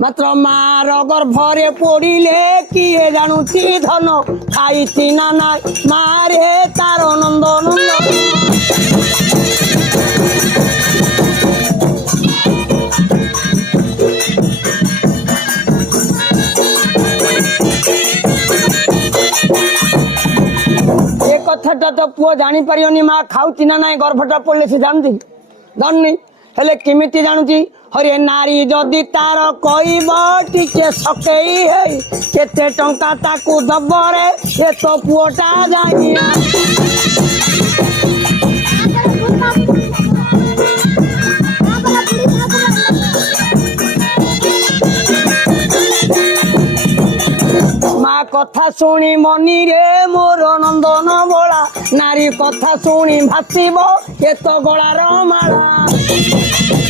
मात्र मार गर्भरे पड़िले किए जानुची धन खाई ना ना मारे तार नंद नंद कथाटा तो पुओ जानी पारियोनी माँ खाऊची ना ना गर्भटा पड़े से जानती जाननी हेले किमिति जानुची हरे नारी जदि तार कहब टिके सकेई है केते टंका ताकू दबरे ए तो पुओटा जाइया माँ कथा शुणी मनी रे मोर नंदन बोला नारी कथा शुणी भाषिब ए तो गलार माला।